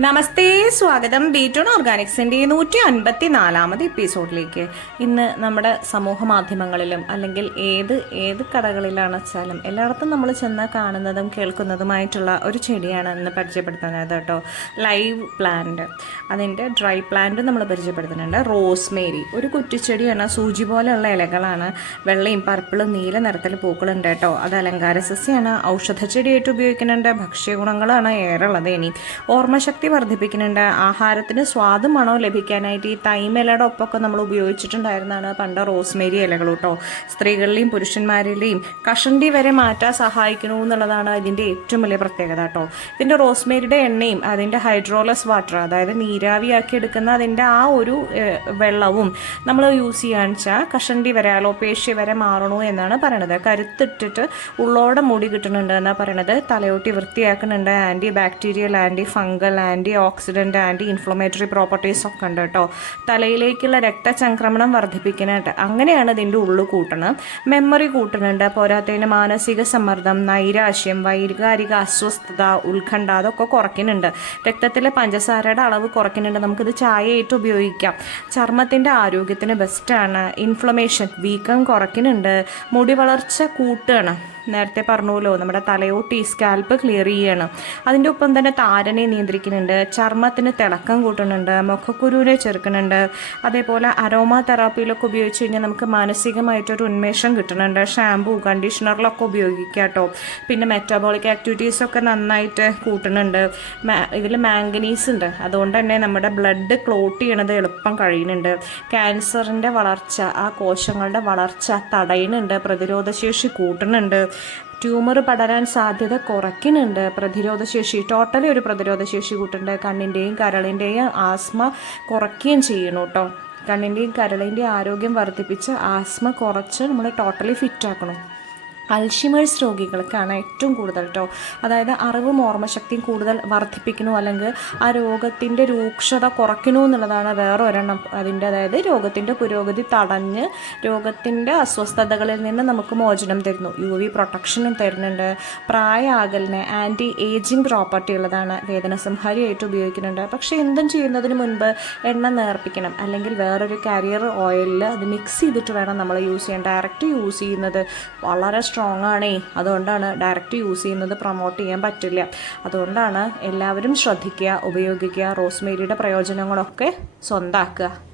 നമസ്തേ സ്വാഗതം. B tone ഓർഗാനിക്സിന്റെ നൂറ്റി അൻപത്തി നാലാമത് എപ്പിസോഡിലേക്ക്. ഇന്ന് നമ്മുടെ സമൂഹ മാധ്യമങ്ങളിലും അല്ലെങ്കിൽ ഏത് ഏത് കടകളിലാണ് വെച്ചാലും എല്ലായിടത്തും നമ്മൾ ചെന്ന് കാണുന്നതും കേൾക്കുന്നതുമായിട്ടുള്ള ഒരു ചെടിയാണ് ഇന്ന് പരിചയപ്പെടുത്തുന്നത് കേട്ടോ. Live plant. അതിന്റെ ഡ്രൈ പ്ലാന്റ് നമ്മൾ പരിചയപ്പെടുത്തുന്നുണ്ട്. റോസ്മേരി. ഒരു കുറ്റിച്ചെടിയാണ്. സൂചി പോലെയുള്ള ഇലകളാണ്. വെള്ളയും പർപ്പിളും നീല നിറത്തിൽ പൂക്കളുണ്ട് കേട്ടോ. അത് അലങ്കാര സസ്യമാണ് ഔഷധച്ചെടിയായിട്ട് ഉപയോഗിക്കുന്നുണ്ട്. ഭക്ഷ്യഗുണങ്ങളാണ് ഏറെ ഉള്ളത് ഇനി. ഓർമ്മശക്തി വർദ്ധിപ്പിക്കുന്നുണ്ട്. ആഹാരത്തിന് സ്വാദും മണവും ലഭിക്കാനായിട്ട് ഈ തൈമിലയുടെ ഒപ്പമൊക്കെ നമ്മൾ ഉപയോഗിച്ചിട്ടുണ്ടായിരുന്നതാണ് പണ്ട് റോസ്മേരി ഇലകൾ കേട്ടോ. സ്ത്രീകളിലെയും പുരുഷന്മാരിലെയും കഷണ്ടി വരെ മാറ്റാൻ സഹായിക്കണു എന്നുള്ളതാണ് ഇതിന്റെ ഏറ്റവും വലിയ പ്രത്യേകത കേട്ടോ. ഇതിന്റെ റോസ്മേരിയുടെ എണ്ണയും അതിന്റെ ഹൈഡ്രോലസ് വാട്ടർ അതായത് നീരാവിയാക്കി എടുക്കുന്ന അതിന്റെ ആ ഒരു വെള്ളവും നമ്മൾ യൂസ് ചെയ്യാന്ന് വെച്ചാൽ കഷണ്ടി വരെ അലോപേഷ്യ വരെ മാറണു എന്നാണ് പറയണത്. കരുത്തിട്ടിട്ട് ഉള്ളോടെ മുടി കിട്ടുന്നുണ്ട് എന്നാണ് പറയണത്. തലയോട്ടി വൃത്തിയാക്കുന്നുണ്ട്. Anti bacterial anti fungal anti oxidant anti inflammatory properties ഒക്കെ ഉണ്ട് കേട്ടോ. തലയിലേക്കുള്ള രക്തചംക്രമണം വർദ്ധിപ്പിക്കാനായിട്ട് അങ്ങനെയാണ് ഇതിന്റെ ഉള്ളു കൂട്ടണം. മെമ്മറി കൂട്ടുന്നുണ്ട് പോരാത്തതിന് മാനസിക സമ്മർദ്ദം നൈരാശ്യം വൈകാരിക അസ്വസ്ഥത ഉത്കണ്ഠ അതൊക്കെ കുറയ്ക്കുന്നുണ്ട്. രക്തത്തിലെ പഞ്ചസാരയുടെ അളവ് കുറയ്ക്കുന്നുണ്ട്. നമുക്കിത് ചായയായിട്ട് ഉപയോഗിക്കാം. ചർമ്മത്തിന്റെ ആരോഗ്യത്തിന് ബെസ്റ്റാണ് ഇൻഫ്ലമേഷൻ വീക്കം കുറയ്ക്കുന്നുണ്ട്. മുടി വളർച്ച കൂട്ടുകയാണ് നേരത്തെ പറഞ്ഞല്ലോ നമ്മുടെ തലയോട്ടി സ്കാൽപ്പ് ക്ലിയർ ചെയ്യാണ്. അതിന്റെ ഒപ്പം തന്നെ താരനെ നിയന്ത്രിക്കുന്നുണ്ട് ചർമ്മത്തിന് തിളക്കം കൂട്ടുന്നുണ്ട് മുഖക്കുരുവിനെ ചെറുക്കുന്നുണ്ട്. അതേപോലെ അരോമ തെറാപ്പിയിലൊക്കെ ഉപയോഗിച്ച് കഴിഞ്ഞാൽ നമുക്ക് മാനസികമായിട്ടൊരു ഉന്മേഷം കിട്ടുന്നുണ്ട്. ഷാമ്പൂ കണ്ടീഷണറിലൊക്കെ ഉപയോഗിക്കാം കേട്ടോ. പിന്നെ മെറ്റാബോളിക് ആക്ടിവിറ്റീസ് ഒക്കെ നന്നായിട്ട് കൂട്ടുന്നുണ്ട്. ഇതിൽ മാംഗനീസ് ഉണ്ട്. അതുകൊണ്ട് തന്നെ നമ്മുടെ ബ്ലഡ് ക്ലോട്ട് ചെയ്യണത് എളുപ്പം കഴിയുന്നുണ്ട്. ക്യാൻസറിന്റെ വളർച്ച ആ കോശങ്ങളുടെ വളർച്ച തടയുന്നുണ്ട് പ്രതിരോധശേഷി കൂട്ടുന്നുണ്ട്. ട്യൂമർ പടരാൻ സാധ്യത കുറയ്ക്കുന്നുണ്ട്. പ്രതിരോധശേഷി ടോട്ടലി ഒരു പ്രതിരോധശേഷി കൂട്ടുന്നുണ്ട് കണ്ണിന്റെയും കരളിന്റെയും ആസ്മ കുറയ്ക്കുകയും ചെയ്യണം കേട്ടോ കണ്ണിന്റെയും കരളിന്റെയും ആരോഗ്യം വർദ്ധിപ്പിച്ച് ആസ്മ കുറച്ച് നമ്മൾ ടോട്ടലി ഫിറ്റ് ആക്കണം അൽഷിമേഴ്സ് രോഗികൾക്കാണ് ഏറ്റവും കൂടുതൽ കേട്ടോ അതായത് അറിവും ഓർമ്മശക്തിയും കൂടുതൽ വർദ്ധിപ്പിക്കുന്നു അല്ലെങ്കിൽ ആ രോഗത്തിന്റെ രൂക്ഷത കുറയ്ക്കുന്നു എന്നുള്ളതാണ് വേറെ ഒരെണ്ണം അതിന്റെ അതായത് രോഗത്തിന്റെ പുരോഗതി തടഞ്ഞ് രോഗത്തിന്റെ അസ്വസ്ഥതകളിൽ നിന്ന് നമുക്ക് മോചനം തരുന്നു. യു വി പ്രൊട്ടക്ഷനും തരുന്നുണ്ട്. പ്രായാകലിന് ആന്റി ഏജിങ് പ്രോപ്പർട്ടി ഉള്ളതാണ് വേദന സംഹാരിയായിട്ട് ഉപയോഗിക്കുന്നുണ്ട്. പക്ഷേ എന്തും ചെയ്യുന്നതിന് മുൻപ് എണ്ണ നേർപ്പിക്കണം അല്ലെങ്കിൽ വേറൊരു കരിയർ ഓയിലിൽ അത് മിക്സ് ചെയ്തിട്ട് വേണം നമ്മൾ യൂസ് ചെയ്യാൻ. ഡയറക്റ്റ് യൂസ് ചെയ്യുന്നത് വളരെ സ്ട്രോങ് ആണേ. അതുകൊണ്ടാണ് ഡയറക്റ്റ് യൂസ് ചെയ്യുന്നത് പ്രൊമോട്ട് ചെയ്യാൻ പറ്റില്ല. അതുകൊണ്ടാണ് എല്ലാവരും ശ്രദ്ധിക്കുക ഉപയോഗിക്കുക റോസ്മേരിയുടെ പ്രയോജനങ്ങളൊക്കെ സ്വന്താക്കുക.